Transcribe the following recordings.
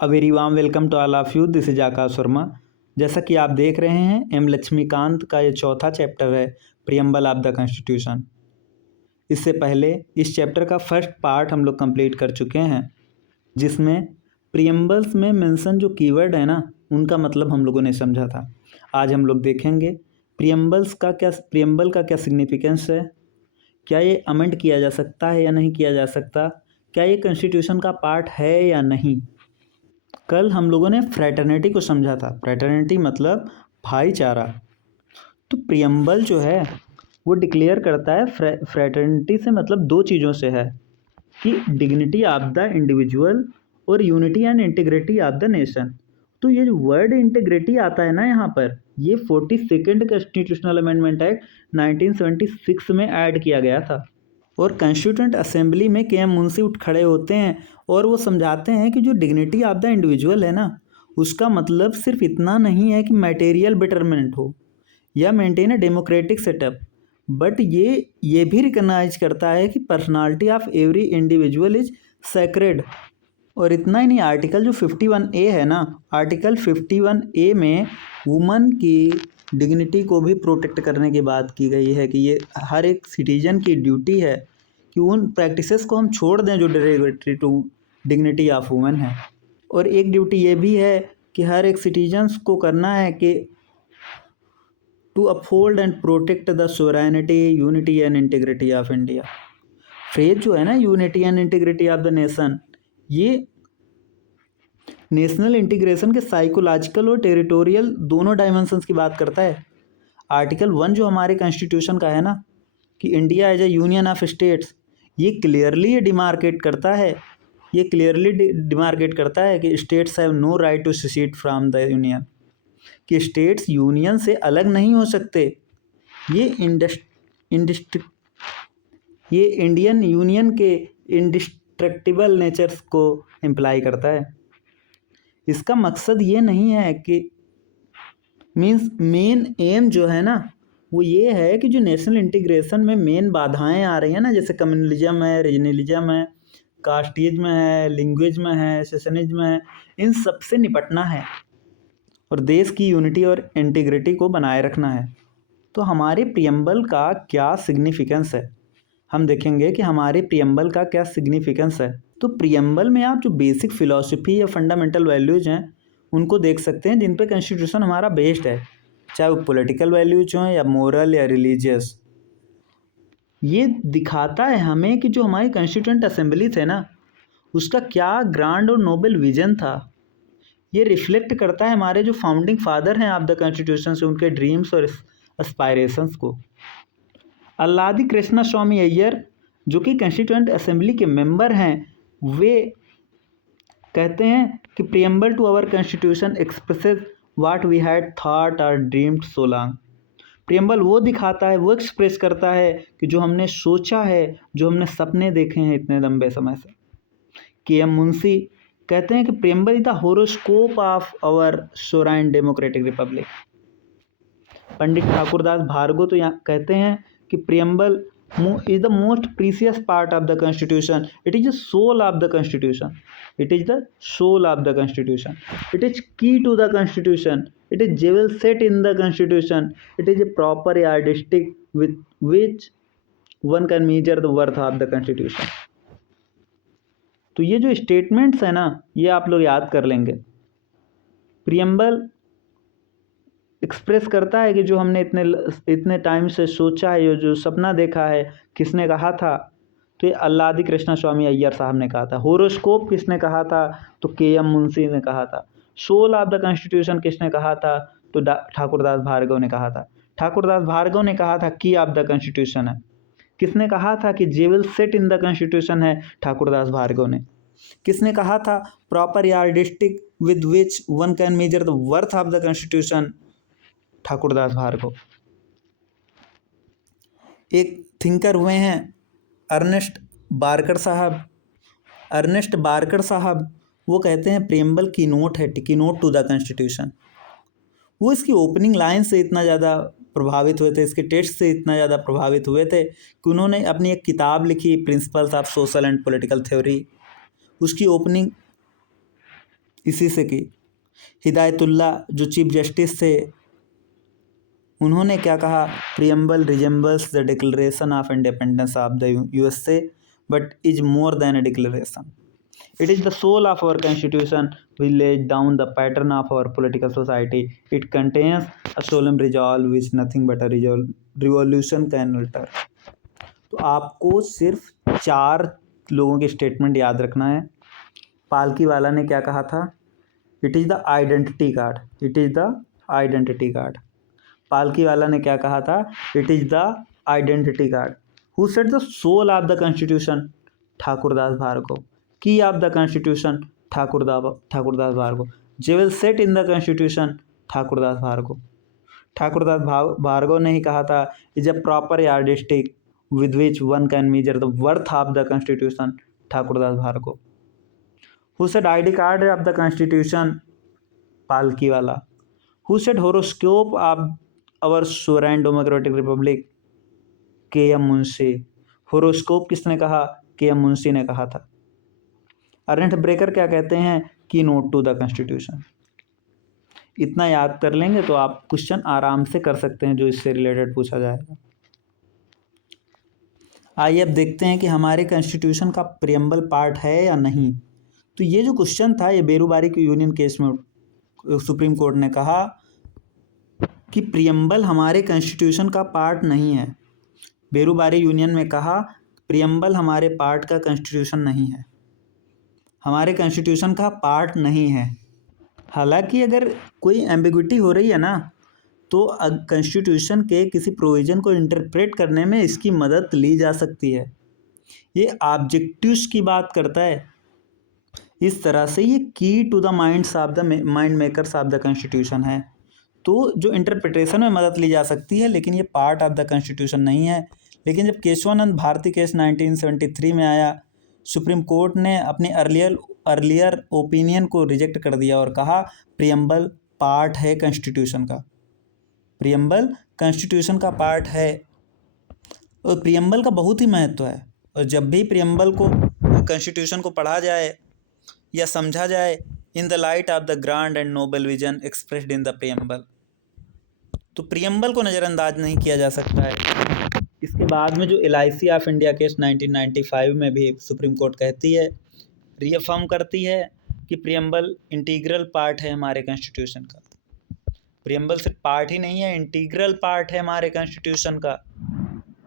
A very warm welcome to all of you, this is Akash Verma. जैसा कि आप देख रहे हैं, एम लक्ष्मीकांत का ये चौथा चैप्टर है, प्रियम्बल ऑफ द कॉन्स्टिट्यूशन। इससे पहले इस चैप्टर का फर्स्ट पार्ट हम लोग कंप्लीट कर चुके हैं, जिसमें प्रियम्बल्स में मेंशन जो कीवर्ड है ना, उनका मतलब हम लोगों ने समझा था। आज हम लोग देखेंगे प्रियम्बल का क्या सिग्निफिकेंस है, क्या ये अमेंड किया जा सकता है या नहीं किया जा सकता, क्या ये कॉन्स्टिट्यूशन का पार्ट है या नहीं। कल हम लोगों ने फ्रैटर्निटी को समझा था। फ्रैटर्निटी मतलब भाईचारा। तो प्रियम्बल जो है वो डिक्लेयर करता है, फ्रैटर्निटी से मतलब दो चीज़ों से है कि डिग्निटी ऑफ द इंडिविजुअल और unity and integrity of the nation. तो ये जो वर्ड इंटीग्रिटी आता है ना यहाँ पर, ये 42nd कॉन्स्टिट्यूशनल अमेंडमेंट एक्ट 1976 में ऐड किया गया था। और कॉन्स्टिट्यूएंट असेंबली में के एम मुंशी उठ खड़े होते हैं और वो समझाते हैं कि जो डिग्निटी ऑफ द इंडिविजुअल है ना, उसका मतलब सिर्फ इतना नहीं है कि मटेरियल बेटरमेंट हो या maintain a democratic setup, but ये भी रिकॉग्नाइज करता है कि personality of every individual is sacred. और इतना ही नहीं, आर्टिकल जो 51A है ना, आर्टिकल 51A में वुमन की डिग्निटी को भी प्रोटेक्ट करने की बात की गई है कि ये हर एक सिटीजन की ड्यूटी है कि उन प्रैक्टिसेस को हम छोड़ दें जो derogatory to dignity of women है। और एक ड्यूटी ये भी है कि हर एक सिटीजन्स को करना है कि to uphold and protect the sovereignty, unity and integrity of India. Phrase जो है ना, unity and integrity of the nation, ये नेशनल इंटीग्रेशन के साइकोलॉजिकल और टेरिटोरियल दोनों डायमेंशंस की बात करता है। आर्टिकल 1 जो हमारे कॉन्स्टिट्यूशन का है ना, कि India as a union of states, ये क्लियरली डिमार्केट करता है, कि states have no right to secede from the union, कि स्टेट्स यूनियन से अलग नहीं हो सकते। ये ये इंडियन यूनियन के इंडिस्ट्रक्टिबल नेचर्स को इम्प्लाई करता है। इसका मकसद ये नहीं है कि मेन एम जो है ना, वो ये है कि जो नेशनल इंटीग्रेशन में मेन बाधाएं आ रही हैं ना, जैसे कम्युनलिज्म है, रीजनलिज्म है, कास्टिज्म है, लिंग्वेज्म है, सेशनिज्म है, इन सब से निपटना है और देश की यूनिटी और इंटीग्रिटी को बनाए रखना है। तो हमारे प्रियम्बल का क्या सिग्निफिकेंस है, हम देखेंगे कि हमारे प्रियम्बल का क्या सिग्निफिकेंस है। तो प्रियम्बल में आप जो बेसिक फिलॉसफी या फंडामेंटल वैल्यूज हैं उनको देख सकते हैं, जिन पे कॉन्स्टिट्यूशन हमारा बेस्ड है, चाहे वो पॉलिटिकल वैल्यूज हों या मोरल या रिलीजियस। ये दिखाता है हमें कि जो हमारी कॉन्स्टिट्यूएंट असेंबली थे ना, उसका क्या ग्रांड और नोबल विजन था। ये रिफ्लेक्ट करता है हमारे जो फाउंडिंग फादर हैं ऑफ द कॉन्स्टिट्यूशन से, उनके ड्रीम्स और एस्पायरेशंस को। अल्लादी कृष्णा स्वामी अय्यर जो कि कॉन्स्टिट्यूएंट असेंबली के मेंबर हैं, वे कहते हैं कि preamble to our constitution expresses what we had thought और ड्रीम्ड सो लॉन्ग। प्रियम्बल वो दिखाता है, वो एक्सप्रेस करता है कि जो हमने सोचा है, जो हमने सपने देखे हैं इतने लंबे समय से। के एम मुंशी कहते हैं कि preamble is the horoscope of our sovereign democratic republic. Pandit Thakurdas Bhargava तो यहाँ कहते हैं कि preamble is the most precious part of the constitution. It is the soul of the constitution. It is the soul of the constitution. It is key to the constitution. It is jewel set in the constitution. It is a proper yardstick with which one can measure the worth of the constitution. तो ये जो statements है ना, ये आप लोग याद कर लेंगे। प्रियम्बल एक्सप्रेस करता है कि जो हमने इतने टाइम से सोचा है, जो सपना देखा है, किसने कहा था, तो ये अल्लादी कृष्णा स्वामी अय्यर साहब ने कहा था। होरोस्कोप किसने कहा था, तो के एम मुंशी ने कहा था। सोल ऑफ द कॉन्स्टिट्यूशन किसने कहा था, तो ठाकुरदास भार्गव ने कहा था। ठाकुरदास भार्गव ने कहा था की ऑफ द कॉन्स्टिट्यूशन है। किसने कहा था कि जेवल सेट इन द कॉन्स्टिट्यूशन है, ठाकुरदास भार्गव ने। किसने कहा था proper yardstick with which one can measure the worth of the constitution, Thakurdas Bhargava. एक थिंकर हुए हैं अर्नेस्ट बार्कर साहब, वो कहते हैं प्रियम्बल की नोट है, की नोट टू द कॉन्स्टिट्यूशन। वो इसकी ओपनिंग लाइन से इतना ज़्यादा प्रभावित हुए थे, इसके टेक्स्ट से इतना ज़्यादा प्रभावित हुए थे कि उन्होंने अपनी एक किताब लिखी, principles of social and political theory. उसकी ओपनिंग इसी से की। हिदायतुल्ला जो चीफ जस्टिस थे, उन्होंने क्या कहा, preamble resembles the declaration of independence of the USA but is more than a declaration. It is the soul of our constitution. We laid down the pattern of our political society. It contains a solemn resolve which nothing but a revolution can alter. तो आपको सिर्फ 4 लोगों के statement याद रखना है. पालकी वाला ने क्या कहा था, it is the identity card. It is the identity card. Palkhivala ने क्या कहा था, it is the identity card. Who said the soul of the constitution, Thakurdas Bhargava. Key of the constitution, Thakurdas Bhargava. Jewel set in the constitution, Thakurdas Bhargava. Thakurdas Bhargava ने ही कहा था, is a proper yardstick with which one can measure the worth of the constitution, Thakurdas Bhargava. Who said ID card of the constitution, Palkhivala. Who said horoscope of our sovereign democratic republic, K M Munshi. Horoscope किसने कहा, के M Munshi ने कहा था. Ernest breaker क्या कहते हैं, की नोट टू द कॉन्स्टिट्यूशन. इतना याद कर लेंगे तो आप क्वेश्चन आराम से कर सकते हैं जो इससे रिलेटेड पूछा जाएगा. आइए अब देखते हैं कि हमारे कॉन्स्टिट्यूशन का प्रियम्बल पार्ट है या नहीं. तो ये जो क्वेश्चन था, ये बेरूबारी के यूनियन केस में सुप्रीम कोर्ट ने कहा कि प्रियम्बल हमारे कॉन्स्टिट्यूशन का पार्ट नहीं है. बेरूबारी यूनियन में कहा प्रियम्बल हमारे पार्ट का कॉन्स्टिट्यूशन नहीं है, हमारे कॉन्स्टिट्यूशन का पार्ट नहीं है. हालांकि अगर कोई एम्बिग्विटी हो रही है ना, तो कॉन्स्टिट्यूशन के किसी प्रोविज़न को इंटरप्रेट करने में इसकी मदद ली जा सकती है. ये ऑब्जेक्टिव्स की बात करता है. इस तरह से ये key to the minds of the mind makers of the constitution है. तो जो इंटरप्रिटेशन में मदद ली जा सकती है, लेकिन ये पार्ट ऑफ द कॉन्स्टिट्यूशन नहीं है. लेकिन जब केशवानंद भारती केस 1973 में आया, सुप्रीम कोर्ट ने अपने अर्लियर ओपिनियन को रिजेक्ट कर दिया और कहा प्रियम्बल पार्ट है कॉन्स्टिट्यूशन का. प्रियम्बल कॉन्स्टिट्यूशन का पार्ट है और प्रियम्बल का बहुत ही महत्व है. और जब भी प्रियम्बल को, कॉन्स्टिट्यूशन को पढ़ा जाए या समझा जाए in the light of the grand and noble vision expressed in the preamble, तो प्रियम्बल को नज़रअंदाज नहीं किया जा सकता है. इसके बाद में जो LIC ऑफ इंडिया केस 1995 में भी सुप्रीम कोर्ट कहती है, रीअफर्म करती है कि प्रियम्बल इंटीग्रल पार्ट है हमारे कॉन्स्टिट्यूशन का. प्रियम्बल सिर्फ पार्ट ही नहीं है, इंटीग्रल पार्ट है हमारे कॉन्स्टिट्यूशन का.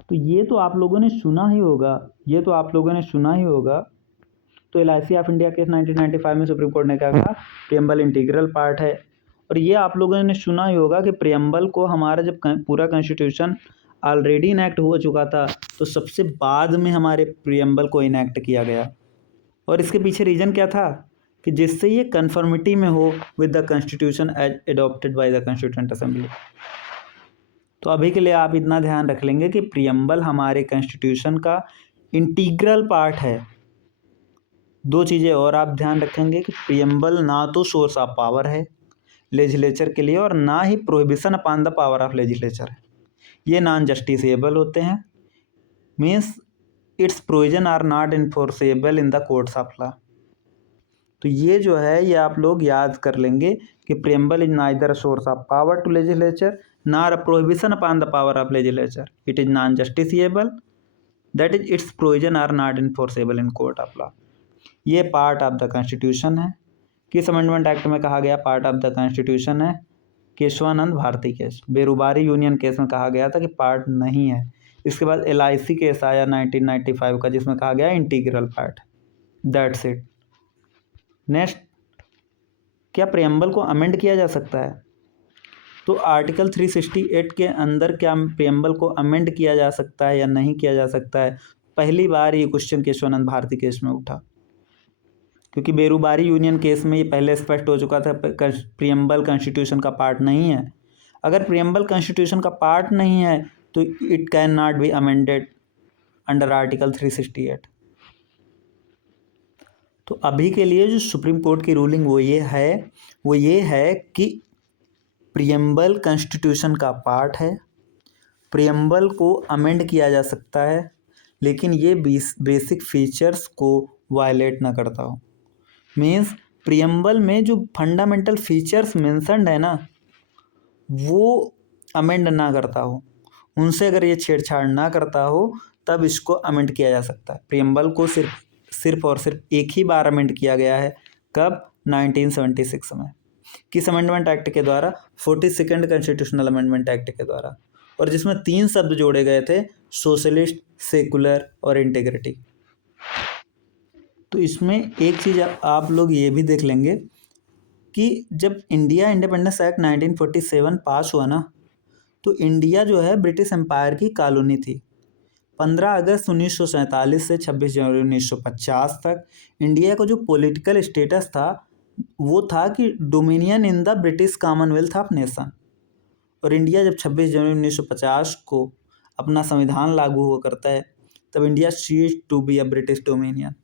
तो ये तो आप लोगों ने सुना ही होगा. तो LIC ऑफ इंडिया केस 1995 में सुप्रीम कोर्ट ने क्या कहा, प्रियम्बल इंटीग्रल पार्ट है. और ये आप लोगों ने सुना ही होगा कि प्रियम्बल को हमारा जब पूरा कॉन्स्टिट्यूशन ऑलरेडी इनैक्ट हो चुका था, तो सबसे बाद में हमारे प्रियम्बल को इनैक्ट किया गया. और इसके पीछे रीज़न क्या था, कि जिससे ये कन्फर्मिटी में हो with the constitution as adopted by the constituent assembly. तो अभी के लिए आप इतना ध्यान रख लेंगे कि प्रियम्बल हमारे कॉन्स्टिट्यूशन का इंटीग्रल पार्ट है. 2 चीज़ें और आप ध्यान रखेंगे कि प्रियम्बल ना तो सोर्स ऑफ पावर है लेजिस्लेचर के लिए, और ना ही prohibition upon the power of legislature है. ये नॉन जस्टिसेबल होते हैं. Means its provision are not enforceable in the courts of law. तो ये जो है, ये आप लोग याद कर लेंगे कि preamble is neither a source of power to legislature nor a prohibition upon the power of legislature. It is non justiciable, that is its provision are not enforceable in court of law. ये part of the constitution है. किस amendment act में कहा गया part of the constitution है, Kesavananda Bharati case. Berubari union case में कहा गया था कि पार्ट नहीं है. इसके बाद LIC केस आया 1995 का, जिसमें कहा गया integral part. That's it. Next, क्या प्रियम्बल को अमेंड किया जा सकता है? तो आर्टिकल 368 के अंदर क्या प्रियम्बल को अमेंड किया जा सकता है या नहीं किया जा सकता है? पहली बार ये क्वेश्चन केशवानंद भारती केस में उठा, क्योंकि बेरूबारी यूनियन केस में ये पहले स्पष्ट हो चुका था प्रियम्बल कॉन्स्टिट्यूशन का पार्ट नहीं है. अगर प्रियम्बल कॉन्स्टिट्यूशन का पार्ट नहीं है तो it can not be amended under article 368. तो अभी के लिए जो सुप्रीम कोर्ट की रूलिंग वो ये है कि प्रियम्बल कॉन्स्टिट्यूशन का पार्ट है. प्रियम्बल को अमेंड किया जा सकता है, लेकिन ये बेसिक फीचर्स को वायलेट ना करता हो. मीन्स प्रियम्बल में जो फंडामेंटल फीचर्स मेंशन्ड है ना, वो अमेंड ना करता हो, उनसे अगर ये छेड़छाड़ ना करता हो, तब इसको अमेंड किया जा सकता है। प्रियम्बल को सिर्फ और सिर्फ एक ही बार अमेंड किया गया है। कब? 1976 में। किस अमेंडमेंट एक्ट के द्वारा? 42nd कॉन्स्टिट्यूशनल अमेंडमेंट एक्ट के द्वारा, और जिसमें 3 शब्द जोड़े गए थे, सोशलिस्ट, सेकुलर और इंटीग्रिटी। तो इसमें एक चीज़ आप लोग ये भी देख लेंगे कि जब इंडिया इंडिपेंडेंस एक्ट 1947 पास हुआ ना, तो इंडिया जो है ब्रिटिश एम्पायर की कॉलोनी थी। 15 अगस्त 1947 से 26 जनवरी 1950 तक इंडिया का जो पॉलिटिकल स्टेटस था वो था कि dominion in the British Commonwealth of nation. और इंडिया जब 26 जनवरी 1950 को अपना संविधान लागू हुआ करता है, तब India ceases to be a British dominion,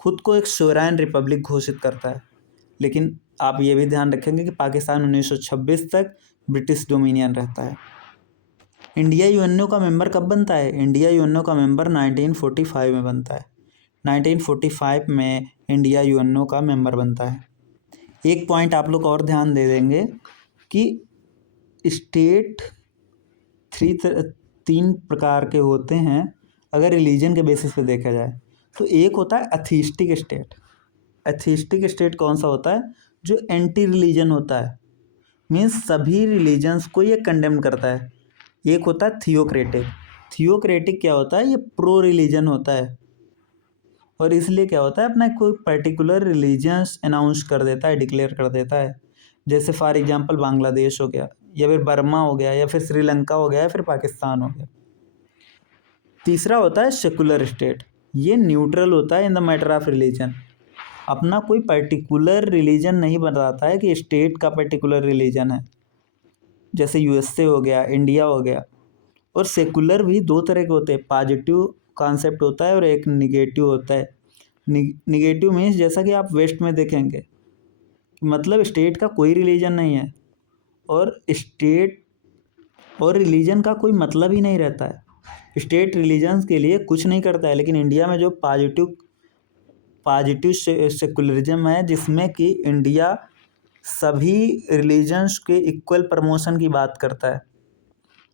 खुद को एक सोवरेन रिपब्लिक घोषित करता है। लेकिन आप ये भी ध्यान रखेंगे कि पाकिस्तान 1926 तक ब्रिटिश डोमिनियन रहता है। इंडिया यूएनओ का मेंबर कब बनता है? इंडिया यूएनओ का मेंबर 1945 में बनता है। 1945 में इंडिया यूएनओ का मेंबर बनता है। एक पॉइंट आप लोग और ध्यान दे देंगे कि स्टेट 3 प्रकार के होते हैं अगर रिलीजन के बेसिस पे देखा जाए। तो एक होता है एथिस्टिक स्टेट। एथिस्टिक स्टेट कौन सा होता है? जो एंटी रिलीजन होता है, मीन्स सभी रिलीजन्स को ये कंडेम करता है। एक होता है थियोक्रेटिक। थियोक्रेटिक क्या होता है? ये प्रो रिलीजन होता है, और इसलिए क्या होता है, अपना कोई पर्टिकुलर रिलीजन्स अनाउंस कर देता है, डिक्लेयर कर देता है। जैसे फॉर एग्जांपल बांग्लादेश हो गया, या फिर बर्मा हो गया, या फिर श्रीलंका हो गया, या फिर पाकिस्तान हो गया। तीसरा होता है सेकुलर स्टेट। ये न्यूट्रल होता है in the matter of religion, अपना कोई पर्टिकुलर रिलीजन नहीं बताता है कि स्टेट का पर्टिकुलर रिलीजन है। जैसे यूएसए हो गया, इंडिया हो गया। और सेकुलर भी 2 तरह के होते हैं, पॉजिटिव कॉन्सेप्ट होता है और एक निगेटिव होता है। निगेटिव मीन्स जैसा कि आप वेस्ट में देखेंगे, मतलब स्टेट का कोई रिलीजन नहीं है, और स्टेट और रिलीजन का कोई मतलब ही नहीं रहता है। स्टेट रिलीजन्स के लिए कुछ नहीं करता है। लेकिन इंडिया में जो पॉजिटिव सेकुलरिज्म है, जिसमें कि इंडिया सभी रिलीजन्स के इक्वल प्रमोशन की बात करता है।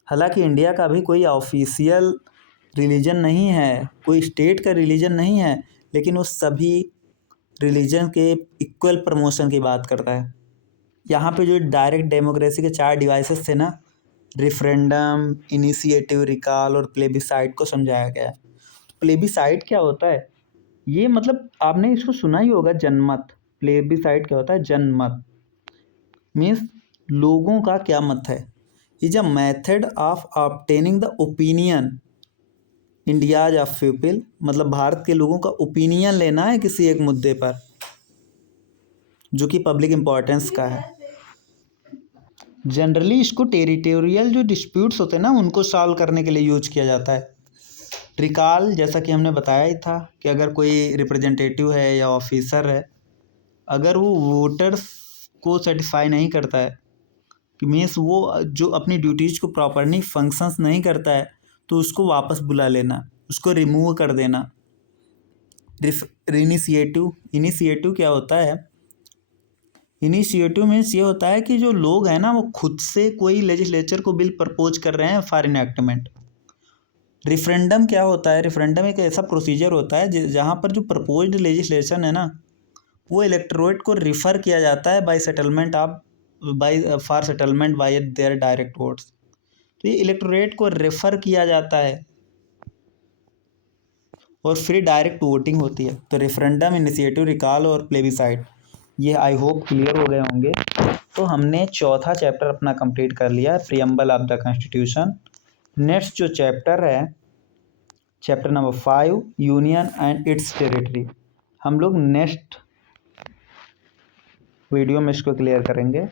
हालांकि इंडिया का भी कोई ऑफिशियल रिलीजन नहीं है, कोई स्टेट का रिलीजन नहीं है, लेकिन वो सभी रिलीजन के इक्वल प्रमोशन की बात करता है। यहाँ पे जो डायरेक्ट डेमोक्रेसी के 4 डिवाइसेस थे ना, रेफरेंडम, इनिशिएटिव, रिकॉल और प्लेबिसाइट को समझाया गया है। प्लेबिसाइट क्या होता है? ये मतलब आपने इसको सुना ही होगा, जनमत। प्लेबिसाइट क्या होता है? जनमत मीन्स लोगों का क्या मत है। Is a method of obtaining the opinion India's of people, मतलब भारत के लोगों का ओपिनियन लेना है किसी एक मुद्दे पर जो कि पब्लिक इम्पोर्टेंस का है। जनरली इसको टेरिटोरियल जो डिस्प्यूट्स होते हैं ना, उनको सॉल्व करने के लिए यूज किया जाता है। रिकॉल जैसा कि हमने बताया ही था कि अगर कोई रिप्रेजेंटेटिव है या ऑफिसर है, अगर वो वोटर्स को सेटिस्फाई नहीं करता है, कि मीन्स वो जो अपनी ड्यूटीज़ को प्रॉपरली फंक्शंस नहीं करता है, तो उसको वापस बुला लेना, उसको रिमूव कर देना। इनिशिएटिव क्या होता है? इनिशिएटिव मीन्स ये होता है कि जो लोग हैं ना, वो खुद से कोई लेजिस्लेचर को बिल प्रपोज कर रहे हैं फॉर इनैक्टमेंट। रेफरेंडम क्या होता है? रेफरेंडम एक ऐसा प्रोसीजर होता है जहाँ पर जो प्रपोज्ड लेजिस्लेशन है ना, वो इलेक्टोरेट को रिफ़र किया जाता है for settlement bye there direct votes. तो ये इलेक्टोरेट को रेफ़र किया जाता है और फिर डायरेक्ट वोटिंग होती है। तो रेफरेंडम, इनिशिएटिव, रिकॉल और प्लेबिसाइट, ये आई होप क्लियर हो गए होंगे। तो हमने चौथा चैप्टर अपना कंप्लीट कर लिया, preamble of the constitution. Next जो चैप्टर है, chapter number 5, union and it's territory, हम लोग नेक्स्ट वीडियो में इसको क्लियर करेंगे।